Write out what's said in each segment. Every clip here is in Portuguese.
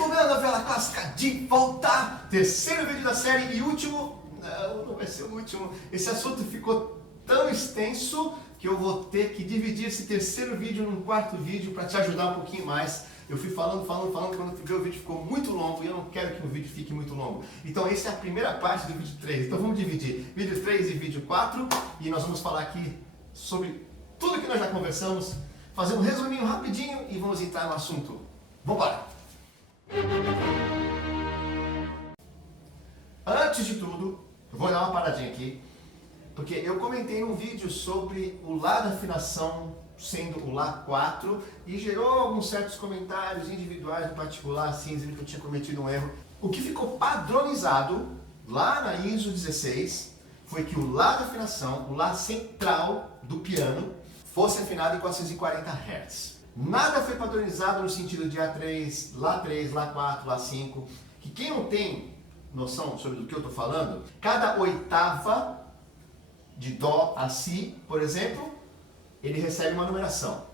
Divulgando a vela clássica de volta! Terceiro vídeo da série e último... Não vai ser o último. Esse assunto ficou tão extenso que eu vou ter que dividir esse terceiro vídeo num quarto vídeo para te ajudar um pouquinho mais. Eu fui falando, quando eu vi o vídeo ficou muito longo e eu não quero que o vídeo fique muito longo. Então essa é a primeira parte do vídeo 3. Então vamos dividir vídeo 3 e vídeo 4 e nós vamos falar aqui sobre tudo que nós já conversamos, fazer um resuminho rapidinho e vamos entrar no assunto. Vamos embora! Antes de tudo, eu vou dar uma paradinha aqui, porque eu comentei num vídeo sobre o Lá da afinação sendo o Lá 4 e gerou alguns certos comentários individuais no particular, assim, dizendo que eu tinha cometido um erro. O que ficou padronizado lá na ISO 16 foi que o Lá da afinação, o Lá central do piano, fosse afinado em 440 Hz. Nada foi padronizado no sentido de A3, Lá 4, Lá 5, que quem não tem noção sobre o que eu estou falando, cada oitava de Dó a Si, por exemplo, ele recebe uma numeração.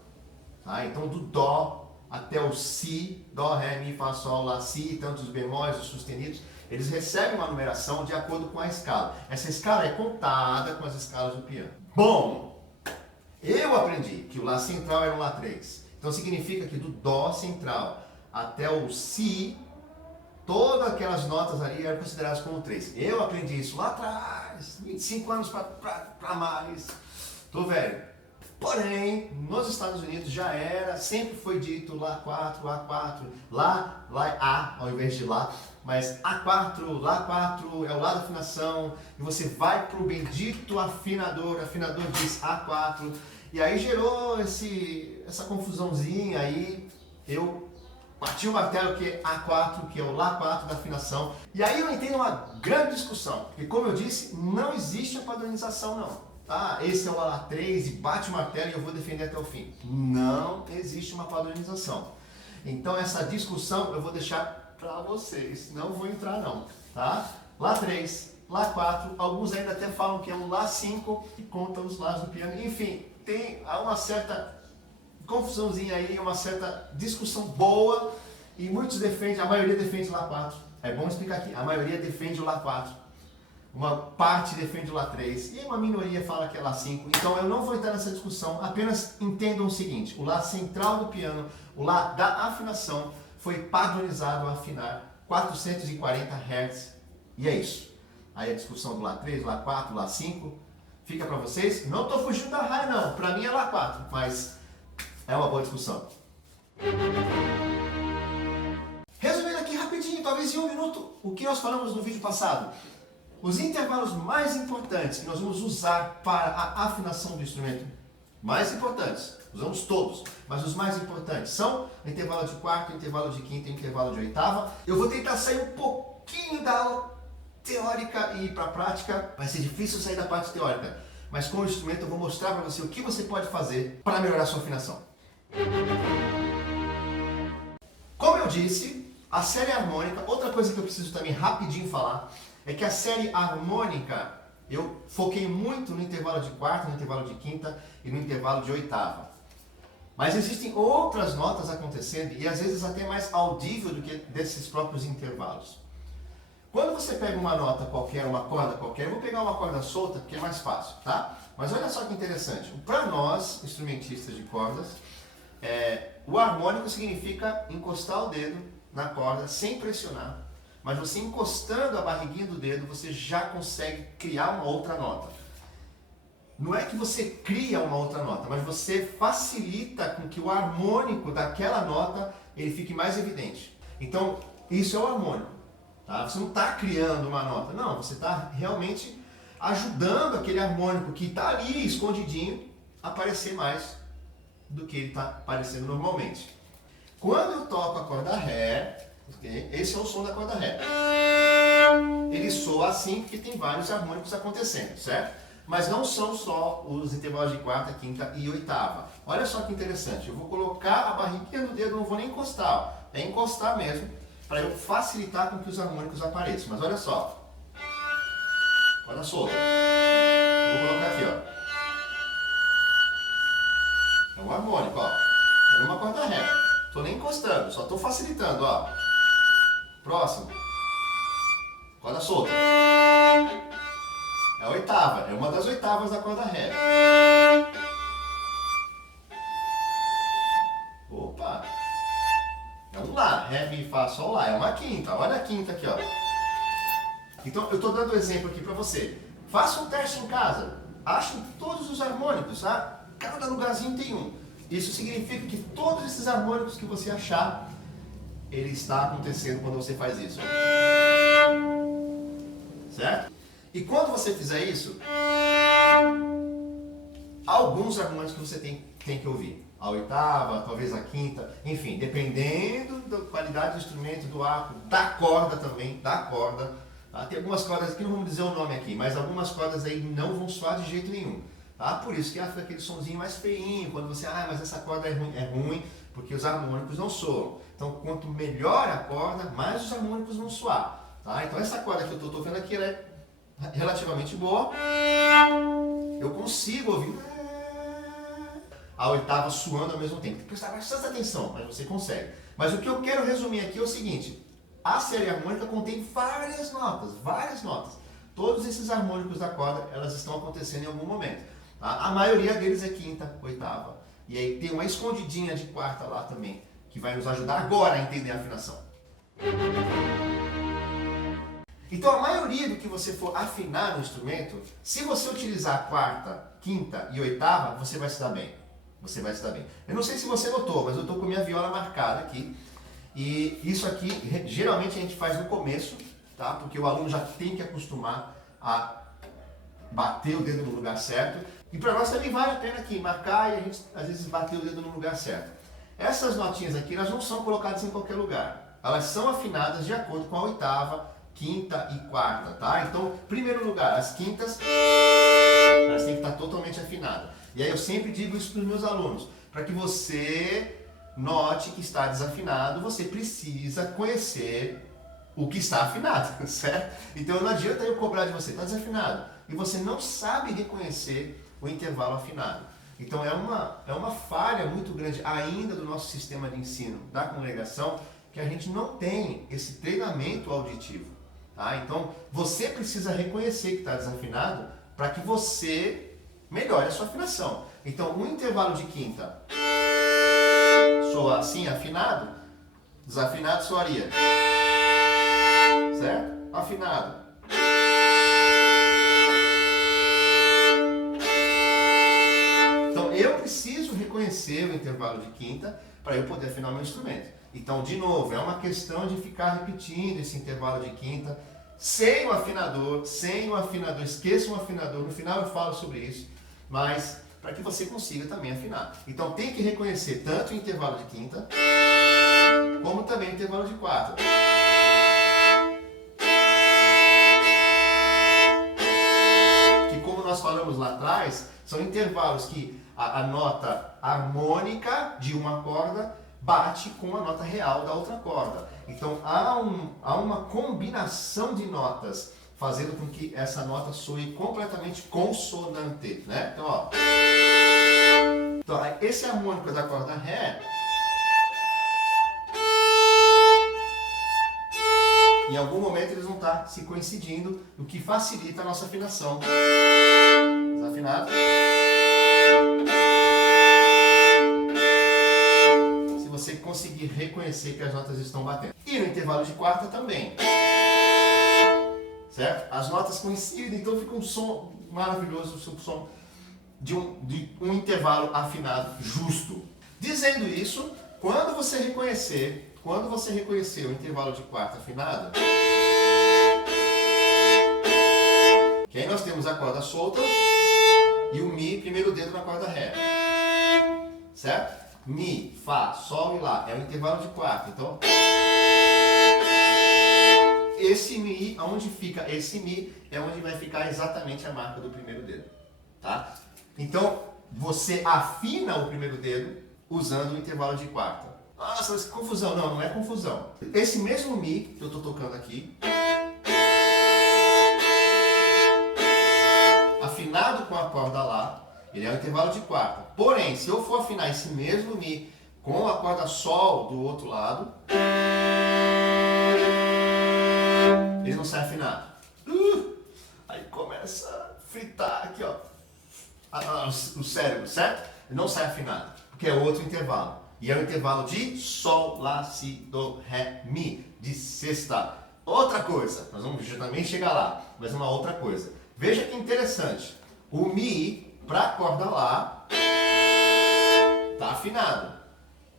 Tá? Então do Dó até o Si, Dó, Ré, Mi, Fá, Sol, Lá, Si, tanto os bemóis, os sustenidos, eles recebem uma numeração de acordo com a escala. Essa escala é contada com as escalas do piano. Bom, eu aprendi que o Lá central era um Lá 3. Então significa que do Dó central até o Si, todas aquelas notas ali eram consideradas como 3. Eu aprendi isso lá atrás, 25 anos para mais. Tô velho. Porém, nos Estados Unidos já era, sempre foi dito Lá 4, A4, Lá A ao invés de Lá. Mas A4, Lá 4 é o Lá da afinação. E você vai pro bendito afinador, o afinador diz A4. E aí gerou essa confusãozinha aí. Eu bati o martelo que é A4, que é o Lá 4 da afinação. E aí eu entrei numa grande discussão. Porque como eu disse, não existe a padronização não. Tá? Esse é o Lá 3 e bate o martelo e eu vou defender até o fim. Não existe uma padronização. Então essa discussão eu vou deixar para vocês. Não vou entrar não. Tá? Lá 3, Lá 4, alguns ainda até falam que é um Lá 5 que conta os Lás do piano. Enfim, tem uma certa confusãozinha aí, uma certa discussão boa e muitos defendem, a maioria defende o Lá 4. É bom explicar aqui, a maioria defende o Lá 4. Uma parte defende o Lá 3 e uma minoria fala que é Lá 5. Então eu não vou entrar nessa discussão, apenas entendam o seguinte, o Lá central do piano, o Lá da afinação, foi padronizado a afinar 440 Hz e é isso. Aí a discussão do Lá 3, Lá 4, Lá 5, fica para vocês. Não estou fugindo da raia não, para mim é Lá 4, mas é uma boa discussão. Resumindo aqui rapidinho, talvez em um minuto, o que nós falamos no vídeo passado. Os intervalos mais importantes que nós vamos usar para a afinação do instrumento, mais importantes, usamos todos, mas os mais importantes são o intervalo de quarta, o intervalo de quinta e o intervalo de oitava. Eu vou tentar sair um pouquinho da aula teórica e ir para a prática. Vai ser difícil sair da parte teórica, mas com o instrumento eu vou mostrar para você o que você pode fazer para melhorar a sua afinação. Como eu disse, a série harmônica, outra coisa que eu preciso também rapidinho falar, é que a série harmônica, eu foquei muito no intervalo de quarta, no intervalo de quinta e no intervalo de oitava. Mas existem outras notas acontecendo e às vezes até mais audível do que desses próprios intervalos. Quando você pega uma nota qualquer, uma corda qualquer, eu vou pegar uma corda solta porque é mais fácil, tá? Mas olha só que interessante, para nós, instrumentistas de cordas, o harmônico significa encostar o dedo na corda sem pressionar. Mas você encostando a barriguinha do dedo, você já consegue criar uma outra nota. Não é que você cria uma outra nota, mas você facilita com que o harmônico daquela nota ele fique mais evidente. Então, isso é o harmônico. Tá? Você não está criando uma nota, não. Você está realmente ajudando aquele harmônico que está ali escondidinho a aparecer mais do que ele está aparecendo normalmente. Quando eu toco a corda Ré, okay, esse é o som da corda Ré. Ele soa assim porque tem vários harmônicos acontecendo, certo? Mas não são só os intervalos de quarta, quinta e oitava. Olha só que interessante, eu vou colocar a barriguinha do dedo, não vou nem encostar, ó. É encostar mesmo, para eu facilitar com que os harmônicos apareçam. Mas olha só, corda solta. Eu vou colocar aqui, ó. É um harmônico, ó. É uma corda Ré. Tô nem encostando, só tô facilitando, ó. Próximo. Corda solta. É a oitava, é uma das oitavas da corda Ré. Opa! É um Lá, Ré, Mi, Fá, Sol, Lá. É uma quinta, olha a quinta aqui, ó. Então, eu estou dando um exemplo aqui para você. Faça um teste em casa. Ache todos os harmônicos, tá? Cada lugarzinho tem um. Isso significa que todos esses harmônicos que você achar, ele está acontecendo quando você faz isso. Certo? E quando você fizer isso, alguns harmônicos que você tem que ouvir. A oitava, talvez a quinta, enfim, dependendo da qualidade do instrumento, do arco, da corda também, da corda. Tá? Tem algumas cordas aqui, não vamos dizer o nome aqui, mas algumas cordas aí não vão soar de jeito nenhum. Tá? Por isso que fica aquele sonzinho mais feinho, quando você, mas essa corda é ruim, porque os harmônicos não soam. Então, quanto melhor a corda, mais os harmônicos vão soar. Tá? Então, essa corda que eu estou tocando aqui, ela é relativamente boa. Eu consigo ouvir a oitava suando ao mesmo tempo. Tem que prestar bastante atenção, mas você consegue. Mas o que eu quero resumir aqui é o seguinte: a série harmônica contém várias notas, várias notas. Todos esses harmônicos da corda, elas estão acontecendo em algum momento. Tá? A maioria deles é quinta, oitava. E aí tem uma escondidinha de quarta lá também, que vai nos ajudar agora a entender a afinação. Então a maioria do que você for afinar no instrumento, se você utilizar quarta, quinta e oitava, você vai se dar bem. Você vai se dar bem. Eu não sei se você notou, mas eu estou com minha viola marcada aqui. E isso aqui, geralmente a gente faz no começo, tá? Porque o aluno já tem que acostumar a bater o dedo no lugar certo. E para nós também vale a pena aqui marcar e a gente às vezes bater o dedo no lugar certo. Essas notinhas aqui, elas não são colocadas em qualquer lugar. Elas são afinadas de acordo com a oitava, quinta e quarta, tá? Então, em primeiro lugar, as quintas, elas têm que estar totalmente afinadas. E aí eu sempre digo isso para os meus alunos, para que você note que está desafinado, você precisa conhecer o que está afinado, certo? Então não adianta eu cobrar de você, está desafinado, e você não sabe reconhecer o intervalo afinado. Então é uma falha muito grande ainda do nosso sistema de ensino da congregação, que a gente não tem esse treinamento auditivo. Tá? Então você precisa reconhecer que está desafinado para que você melhore a sua afinação. Então um intervalo de quinta soa assim, afinado, desafinado soaria, certo? Afinado. Então eu preciso reconhecer o intervalo de quinta para eu poder afinar o meu instrumento. Então, de novo, é uma questão de ficar repetindo esse intervalo de quinta sem o afinador, esqueça o afinador, no final eu falo sobre isso, mas para que você consiga também afinar. Então tem que reconhecer tanto o intervalo de quinta, como também o intervalo de quarta. Que, como nós falamos lá atrás, são intervalos que a nota harmônica de uma corda bate com a nota real da outra corda. Então há uma combinação de notas fazendo com que essa nota soe completamente consonante, né? Então, ó. Então, esse harmônico da corda Ré, em algum momento eles vão estar se coincidindo, o que facilita a nossa afinação. Desafinado. Se você conseguir reconhecer que as notas estão batendo. E no intervalo de quarta também. Certo? As notas coincidem, então fica um som maravilhoso, um som de um intervalo afinado justo. Dizendo isso, quando você reconhecer o intervalo de quarta afinado, que aí nós temos a corda solta e o Mi, primeiro dedo na corda Ré. Certo? Mi, Fá, Sol e Lá é o intervalo de quarta. Então, esse Mi, onde fica esse Mi, é onde vai ficar exatamente a marca do primeiro dedo. Tá? Então, você afina o primeiro dedo usando o intervalo de quarta. Nossa, mas que confusão. Não, não é confusão. Esse mesmo Mi que eu estou tocando aqui, afinado com a corda Lá, ele é o intervalo de quarta. Porém, se eu for afinar esse mesmo Mi com a corda Sol do outro lado, ele não sai afinado. Aí começa a fritar aqui, ó, o cérebro, certo? Ele não sai afinado, porque é outro intervalo. E é o intervalo de Sol, Lá, Si, Do, Ré, Mi, de sexta. Outra coisa, nós vamos também chegar lá, mas uma outra coisa. Veja que interessante, o Mi para a corda Lá está afinado.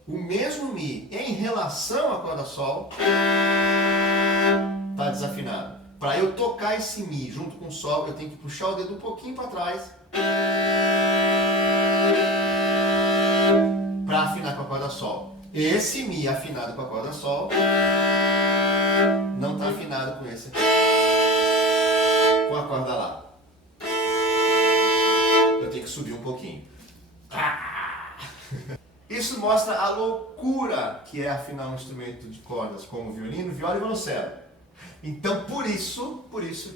O mesmo Mi em relação à corda Sol está desafinado. Para eu tocar esse Mi junto com o Sol, eu tenho que puxar o dedo um pouquinho para trás para afinar com a corda Sol. Esse Mi afinado com a corda Sol não está afinado com esse aqui, com a corda Lá. Eu tenho que subir um pouquinho. Isso mostra a loucura que é afinar um instrumento de cordas como violino, viola e violoncelo. Então, por isso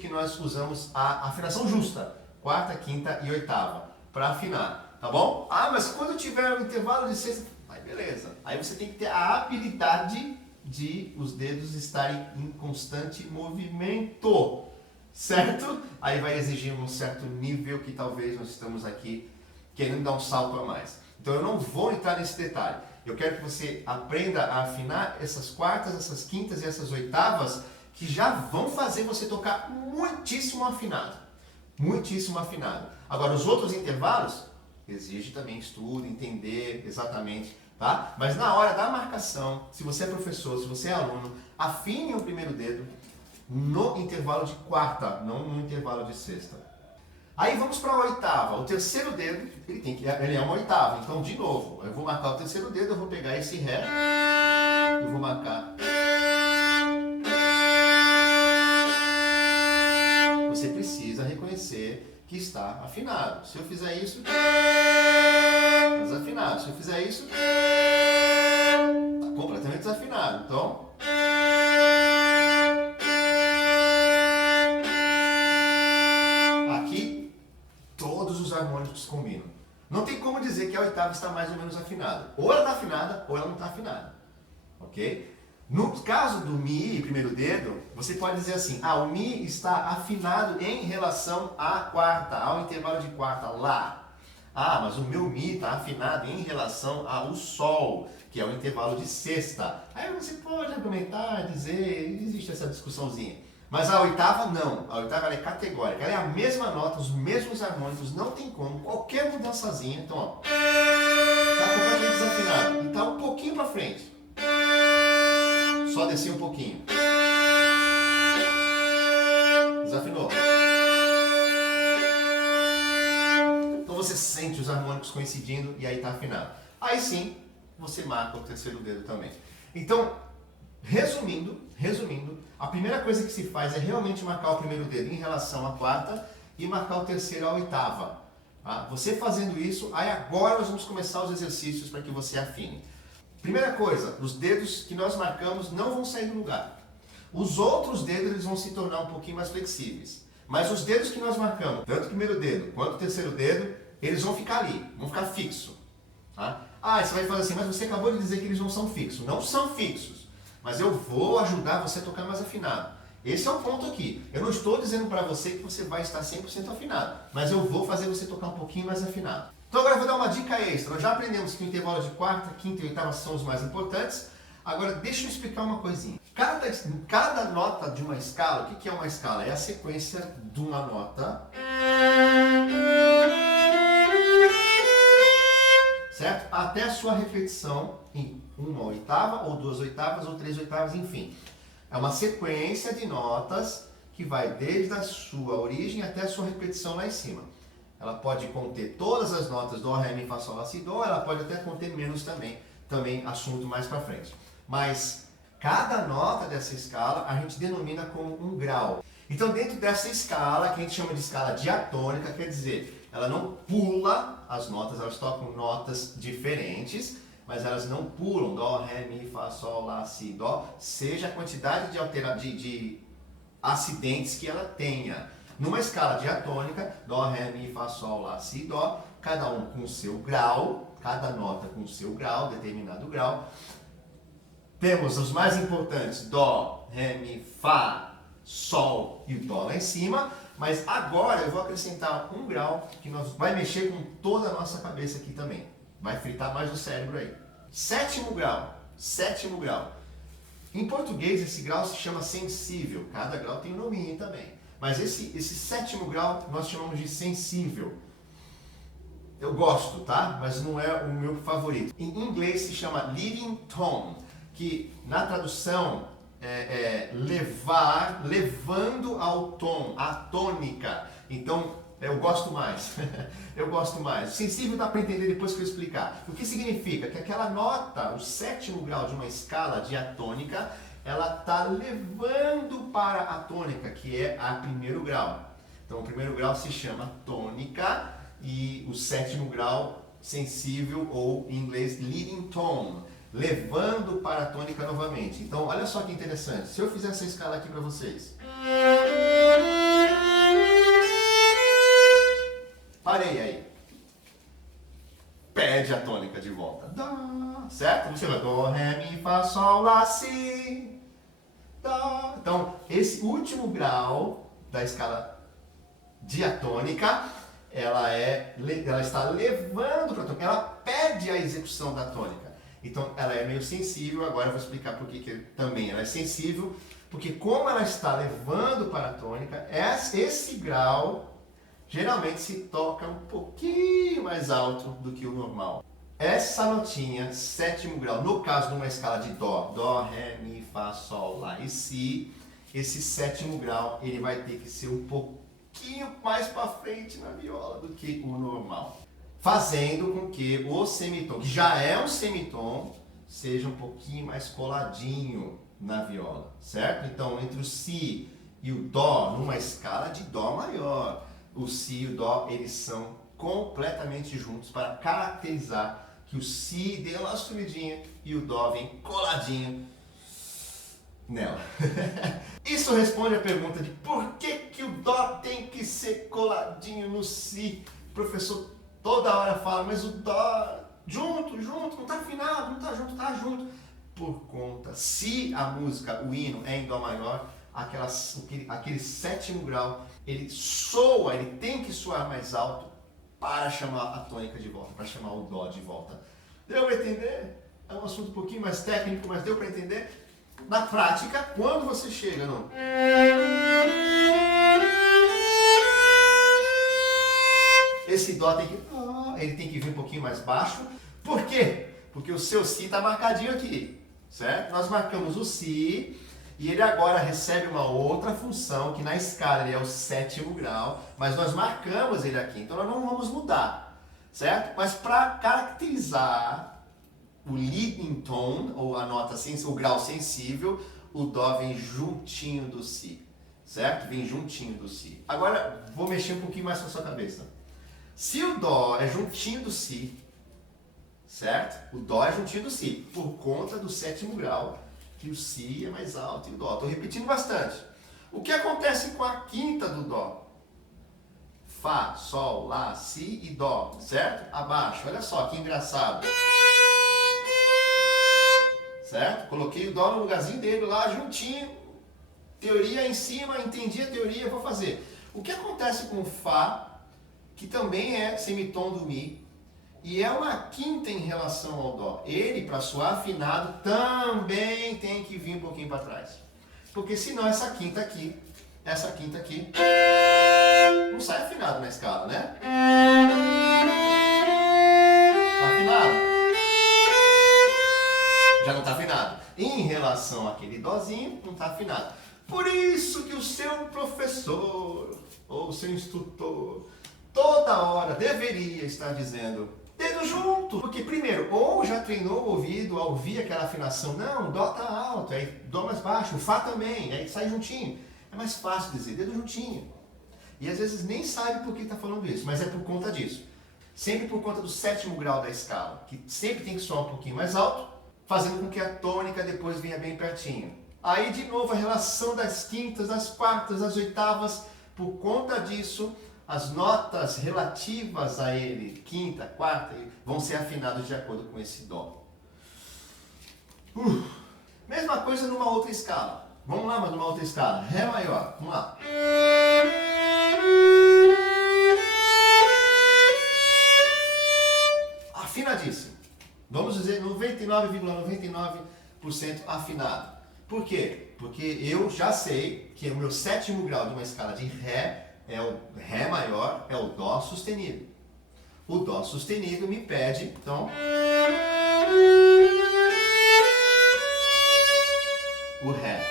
que nós usamos a afinação justa, quarta, quinta e oitava, para afinar, tá bom? Ah, mas quando tiver um intervalo de sexta, aí beleza. Aí você tem que ter a habilidade de os dedos estarem em constante movimento, certo? Aí vai exigir um certo nível que talvez nós estamos aqui querendo dar um salto a mais. Então eu não vou entrar nesse detalhe. Eu quero que você aprenda a afinar essas quartas, essas quintas e essas oitavas que já vão fazer você tocar muitíssimo afinado. Muitíssimo afinado. Agora, os outros intervalos exige também estudo, entender exatamente, tá? Mas na hora da marcação, se você é professor, se você é aluno, afine o primeiro dedo no intervalo de quarta, não no intervalo de sexta. Aí vamos para a oitava. O terceiro dedo, ele é uma oitava. Então, de novo, eu vou marcar o terceiro dedo, eu vou pegar esse Ré, eu vou marcar. Você precisa reconhecer que está afinado. Se eu fizer isso, está desafinado. Se eu fizer isso, está completamente desafinado. Então, aqui todos os harmônicos combinam. Não tem como dizer que a oitava está mais ou menos afinada. Ou ela está afinada, ou ela não está afinada. Ok? No caso do Mi, primeiro dedo, você pode dizer assim, o Mi está afinado em relação à quarta, ao intervalo de quarta, Lá. Mas o meu Mi está afinado em relação ao Sol, que é o intervalo de sexta. Aí você pode argumentar, dizer, existe essa discussãozinha. Mas a oitava não, a oitava ela é categórica, ela é a mesma nota, os mesmos harmônicos, não tem como, qualquer mudançazinha. Então, ó, está completamente desafinado e está um pouquinho para frente. Só descer um pouquinho. Desafinou. Então você sente os harmônicos coincidindo e aí está afinado. Aí sim, você marca o terceiro dedo também. Então, resumindo, a primeira coisa que se faz é realmente marcar o primeiro dedo em relação à quarta e marcar o terceiro à oitava. Tá? Você fazendo isso, aí agora nós vamos começar os exercícios para que você afine. Primeira coisa, os dedos que nós marcamos não vão sair do lugar. Os outros dedos eles vão se tornar um pouquinho mais flexíveis. Mas os dedos que nós marcamos, tanto o primeiro dedo quanto o terceiro dedo, eles vão ficar ali, vão ficar fixos. Tá? Você vai falar assim, mas você acabou de dizer que eles não são fixos. Não são fixos, mas eu vou ajudar você a tocar mais afinado. Esse é o ponto aqui. Eu não estou dizendo para você que você vai estar 100% afinado, mas eu vou fazer você tocar um pouquinho mais afinado. Então agora eu vou dar uma dica extra. Nós já aprendemos que o intervalo de quarta, quinta e oitava são os mais importantes. Agora deixa eu explicar uma coisinha. Cada nota de uma escala, o que é uma escala? É a sequência de uma nota, certo? Até a sua repetição em uma oitava, ou duas oitavas, ou três oitavas, enfim. É uma sequência de notas que vai desde a sua origem até a sua repetição lá em cima. Ela pode conter todas as notas do, Ré, Mi, Fá, Sol, Lá, Si, Do, ela pode até conter menos também assunto mais para frente. Mas cada nota dessa escala a gente denomina como um grau. Então dentro dessa escala, que a gente chama de escala diatônica, quer dizer, ela não pula as notas, elas tocam notas diferentes, mas elas não pulam Dó, Ré, Mi, Fá, Sol, Lá, Si, Dó, seja a quantidade de acidentes que ela tenha. Numa escala diatônica, Dó, Ré, Mi, Fá, Sol, Lá, Si, Dó, cada um com o seu grau, cada nota com o seu grau, determinado grau. Temos os mais importantes, Dó, Ré, Mi, Fá, Sol e o Dó lá em cima, mas agora eu vou acrescentar um grau que vai mexer com toda a nossa cabeça aqui também. Vai fritar mais o cérebro aí. Sétimo grau. Sétimo grau. Em português esse grau se chama sensível. Cada grau tem um nominho também. Mas esse sétimo grau nós chamamos de sensível. Eu gosto, tá? Mas não é o meu favorito. Em inglês se chama leading tone, que na tradução levando ao tom, a tônica. Então, eu gosto mais. Eu gosto mais. Sensível dá para entender depois que eu explicar. O que significa? Que aquela nota, o sétimo grau de uma escala diatônica, ela está levando para a tônica, que é a primeiro grau. Então, o primeiro grau se chama tônica e o sétimo grau sensível, ou em inglês leading tone, levando para a tônica novamente. Então, olha só que interessante. Se eu fizer essa escala aqui para vocês. Parei aí. Pede a tônica de volta. Dó, certo? Você vai Dó, Ré, Mi, Fá, Sol, Lá, Si, Dó. Então, esse último grau da escala diatônica, ela está levando para a tônica. Ela pede a execução da tônica. Então, ela é meio sensível. Agora eu vou explicar por que também ela é sensível. Porque como ela está levando para a tônica, esse grau geralmente se toca um pouquinho mais alto do que o normal. Essa notinha, sétimo grau, no caso de uma escala de Dó, Dó, Ré, Mi, Fá, Sol, Lá e Si, esse sétimo grau ele vai ter que ser um pouquinho mais para frente na viola do que o normal. Fazendo com que o semitom, que já é um semitom, seja um pouquinho mais coladinho na viola, certo? Então, entre o Si e o Dó, numa escala de Dó maior, o Si e o Dó, eles são completamente juntos para caracterizar que o Si deu uma subidinha e o Dó vem coladinho nela. Isso responde a pergunta de por que o Dó tem que ser coladinho no Si. O professor toda hora fala, mas o Dó junto, não tá afinado, não tá junto, tá junto. Por conta, se a música, o hino é em Dó maior, aquele sétimo grau, ele soa, ele tem que soar mais alto para chamar a tônica de volta, para chamar o Dó de volta. Deu para entender? É um assunto um pouquinho mais técnico, mas deu para entender? Na prática, quando você chega no... Esse Dó ele tem que vir um pouquinho mais baixo. Por quê? Porque o seu Si está marcadinho aqui, certo? Nós marcamos o Si e ele agora recebe uma outra função, que na escala ele é o sétimo grau, mas nós marcamos ele aqui, então nós não vamos mudar, certo? Mas para caracterizar o leading tone, ou a nota o grau sensível, o Dó vem juntinho do Si, certo? Vem juntinho do Si. Agora, vou mexer um pouquinho mais com a sua cabeça. Se o Dó é juntinho do Si, certo? O Dó é juntinho do Si, por conta do sétimo grau, que o Si é mais alto e o Dó. Estou repetindo bastante. O que acontece com a quinta do Dó? Fá, Sol, Lá, Si e Dó, certo? Abaixo, olha só que engraçado. Certo? Coloquei o Dó no lugarzinho dele lá, juntinho. Teoria em cima, entendi a teoria, vou fazer. O que acontece com o Fá, que também é semitom do Mi, e é uma quinta em relação ao Dó. Ele, para soar afinado, também tem que vir um pouquinho para trás. Porque senão essa quinta aqui, não sai afinado na escala, né? Tá afinado? Já não está afinado. Em relação àquele Dózinho, não está afinado. Por isso que o seu professor, ou o seu instrutor, toda hora deveria estar dizendo dedo junto, porque primeiro, ou já treinou o ouvido ao ouvir aquela afinação, não, o Dó tá alto, aí Dó mais baixo, o Fá também, aí sai juntinho. É mais fácil dizer dedo juntinho. E às vezes nem sabe por que está falando isso, mas é por conta disso. Sempre por conta do sétimo grau da escala, que sempre tem que soar um pouquinho mais alto, fazendo com que a tônica depois venha bem pertinho. Aí de novo a relação das quintas, das quartas, das oitavas, por conta disso, as notas relativas a ele, quinta, quarta, vão ser afinadas de acordo com esse Dó. Mesma coisa numa outra escala. Vamos lá, mas numa outra escala. Ré maior. Vamos lá. Afinadíssimo. Vamos dizer 99,99% afinado. Por quê? Porque eu já sei que o meu sétimo grau de uma escala de Ré é o Ré maior, é o Dó sustenido. O Dó sustenido me pede, então, o Ré.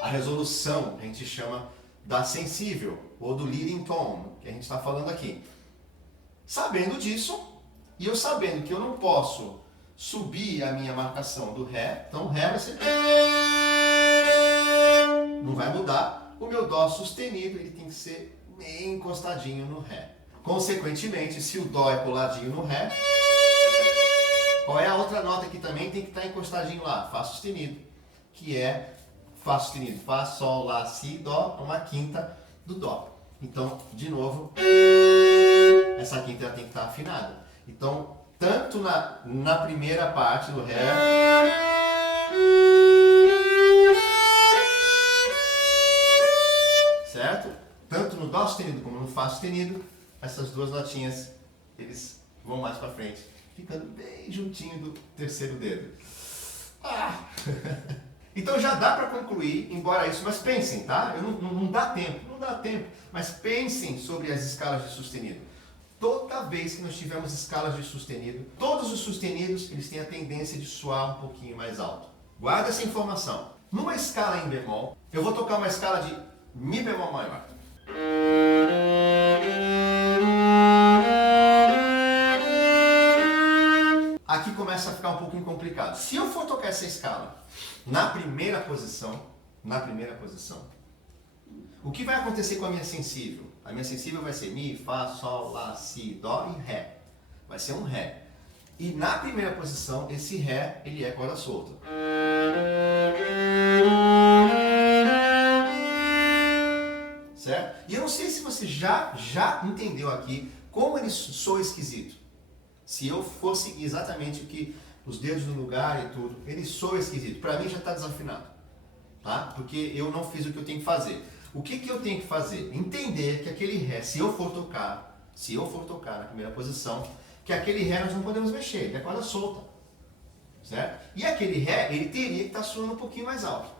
A resolução a gente chama da sensível, ou do leading tone, que a gente está falando aqui. Sabendo disso, e eu sabendo que eu não posso subir a minha marcação do Ré, então o Ré vai ser... não vai mudar. O meu Dó sustenido ele tem que ser meio encostadinho no Ré. Consequentemente, se o Dó é coladinho no Ré, qual é a outra nota que também tem que estar encostadinho lá? Fá sustenido, que é Fá sustenido, Fá, Sol, Lá, Si, Dó, uma quinta do Dó. Então, de novo, essa quinta ela tem que estar afinada. Então, tanto na primeira parte do Ré, certo? Tanto no Dó sustenido como no Fá sustenido, essas duas notinhas, eles vão mais para frente, ficando bem juntinho do terceiro dedo. Ah! Então já dá para concluir, embora isso, mas pensem, tá? Não dá tempo, mas pensem sobre as escalas de sustenido. Toda vez que nós tivermos escalas de sustenido, todos os sustenidos eles têm a tendência de soar um pouquinho mais alto. Guarda essa informação. Numa escala em bemol, eu vou tocar uma escala de Mi bemol maior. Aqui começa a ficar um pouquinho complicado. Se eu for tocar essa escala na primeira posição, o que vai acontecer com a minha sensível? A minha sensível vai ser Mi, Fá, Sol, Lá, Si, Dó e Ré. Vai ser um Ré. E na primeira posição, esse Ré, ele é corda solta. Certo? E eu não sei se você já entendeu aqui como ele soa esquisito. Se eu for seguir exatamente o que os dedos no lugar e tudo, ele soa esquisito. Para mim já está desafinado, tá? Porque eu não fiz o que eu tenho que fazer. O que eu tenho que fazer? Entender que aquele Ré, se eu for tocar na primeira posição, que aquele Ré nós não podemos mexer, ele é corda solta, certo? E aquele Ré, ele teria que estar soando um pouquinho mais alto.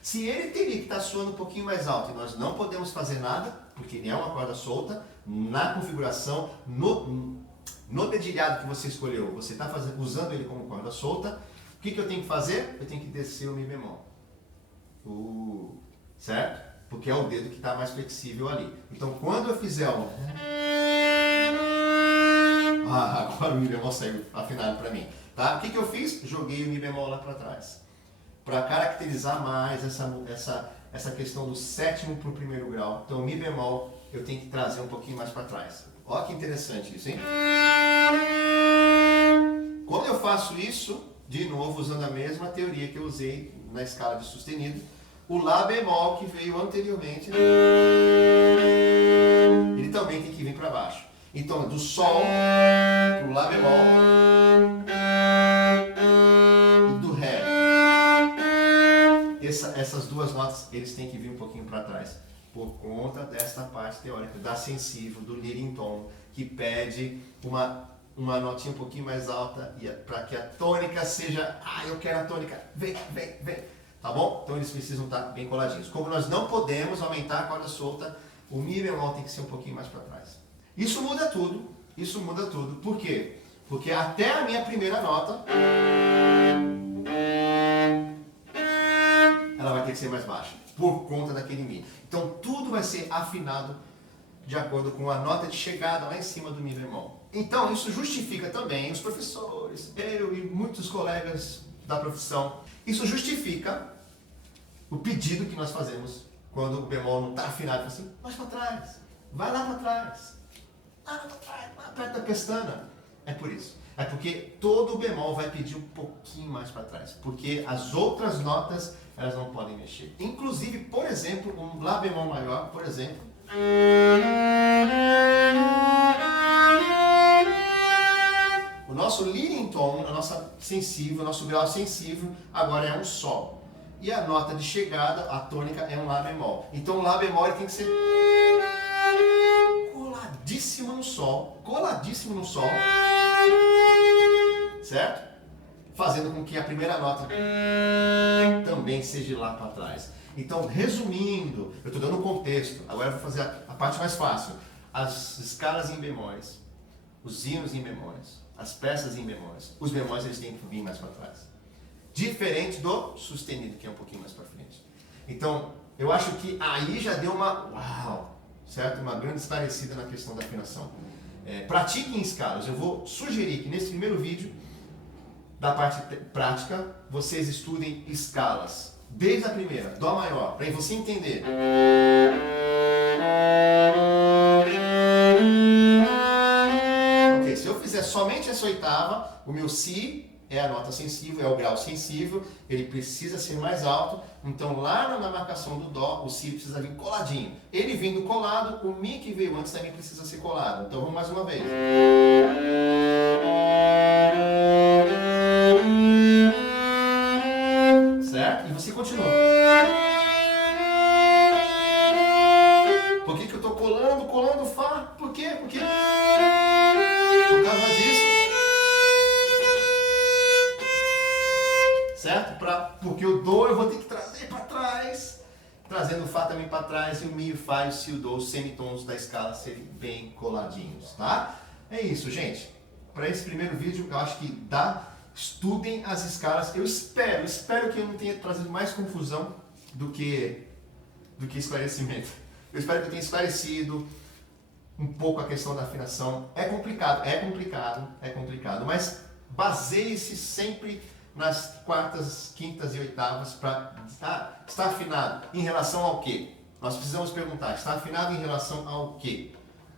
Se ele teria que estar soando um pouquinho mais alto e nós não podemos fazer nada, porque ele é uma corda solta, na configuração, no dedilhado que você escolheu, você está usando ele como corda solta, o que eu tenho que fazer? Eu tenho que descer o Mi bemol. Certo? Porque é o dedo que está mais flexível ali. Então, quando eu fizer um... agora o Mi bemol saiu afinado para mim. Tá? O que eu fiz? Joguei o Mi bemol lá para trás. Para caracterizar mais essa questão do sétimo para o primeiro grau. Então, o Mi bemol eu tenho que trazer um pouquinho mais para trás. Olha que interessante isso, hein? Quando eu faço isso, de novo, usando a mesma teoria que eu usei na escala de sustenido, o Lá bemol que veio anteriormente, ele também tem que vir para baixo. Então, do Sol para o Lá bemol e do Ré. Essas duas notas, eles têm que vir um pouquinho para trás. Por conta desta parte teórica da sensível, do leading tone, que pede uma notinha um pouquinho mais alta para que a tônica seja... eu quero a tônica, vem. Tá bom? Então eles precisam estar bem coladinhos. Como nós não podemos aumentar a corda solta, o Mi bemol tem que ser um pouquinho mais para trás. Isso muda tudo. Por quê? Porque até a minha primeira nota, ela vai ter que ser mais baixa, por conta daquele Mi. Então tudo vai ser afinado de acordo com a nota de chegada lá em cima do Mi bemol. Então isso justifica também os professores, eu e muitos colegas da profissão, isso justifica o pedido que nós fazemos quando o bemol não está afinado, assim, mais para trás, vai lá para trás, lá perto da pestana. É por isso. É porque todo o bemol vai pedir um pouquinho mais para trás, porque as outras notas elas não podem mexer. Inclusive, por exemplo, um Lá bemol maior, por exemplo, o nosso leading tone, a nossa sensível, o nosso grau sensível agora é um Sol. e a nota de chegada, a tônica, é um Lá bemol. Então o Lá bemol ele tem que ser coladíssimo no Sol, certo? Fazendo com que a primeira nota também seja lá para trás. Então, resumindo, eu estou dando um contexto, agora eu vou fazer a parte mais fácil. As escalas em bemóis, os hinos em bemóis, as peças em bemóis, os bemóis eles têm que vir mais para trás. Diferente do sustenido, que é um pouquinho mais para frente. Então, eu acho que aí já deu uma uau, certo? Uma grande esclarecida na questão da afinação. Pratiquem escalas. Eu vou sugerir que nesse primeiro vídeo, da parte prática, vocês estudem escalas. Desde a primeira, Dó maior, para você entender. Ok, se eu fizer somente essa oitava, o meu Si é a nota sensível, é o grau sensível, ele precisa ser mais alto, então lá na marcação do Dó, o Si precisa vir coladinho. Ele vindo colado, o Mi que veio antes também precisa ser colado. Então vamos mais uma vez. Certo? E você continua. Por que eu estou colando Fá? Por quê? Por causa disso. Certo? Porque o Dó eu vou ter que trazer para trás. Trazendo o Fá também para trás. E o Mi, o Fá e o Si, o Dó, os semitons da escala serem bem coladinhos. Tá? É isso, gente. Para esse primeiro vídeo, eu acho que dá. Estudem as escalas. Eu espero que eu não tenha trazido mais confusão do que esclarecimento. Eu espero que eu tenha esclarecido um pouco a questão da afinação. É complicado, mas baseie-se sempre nas quartas, quintas e oitavas para estar afinado em relação ao quê? Nós precisamos perguntar, está afinado em relação ao quê?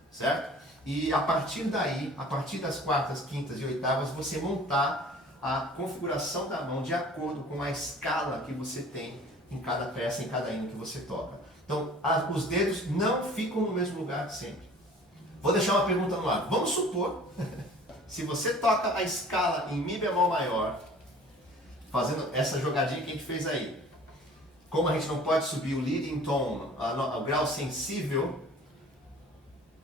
Certo? E a partir daí, a partir das quartas, quintas e oitavas, você montar a configuração da mão de acordo com a escala que você tem em cada peça, em cada hino que você toca. Então, os dedos não ficam no mesmo lugar sempre. Vou deixar uma pergunta no ar. Vamos supor, se você toca a escala em Mi bemol maior, fazendo essa jogadinha que a gente fez aí, como a gente não pode subir o leading tone, o grau sensível,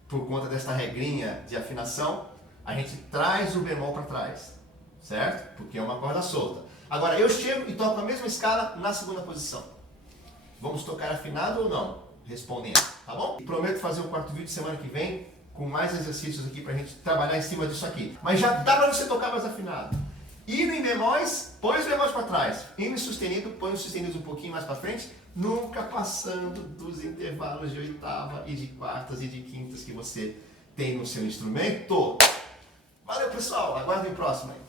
por conta desta regrinha de afinação, a gente traz o bemol para trás. Certo? Porque é uma corda solta. Agora eu chego e toco a mesma escala na segunda posição. Vamos tocar afinado ou não? Respondem aí, tá bom? E prometo fazer um quarto vídeo semana que vem com mais exercícios aqui pra gente trabalhar em cima disso aqui. Mas já dá pra você tocar mais afinado. Hino em bemóis, põe os bemóis para trás. Hino sustenido, põe os sustenidos um pouquinho mais para frente, nunca passando dos intervalos de oitava e de quartas e de quintas que você tem no seu instrumento. Valeu, pessoal. Aguardem o próximo aí.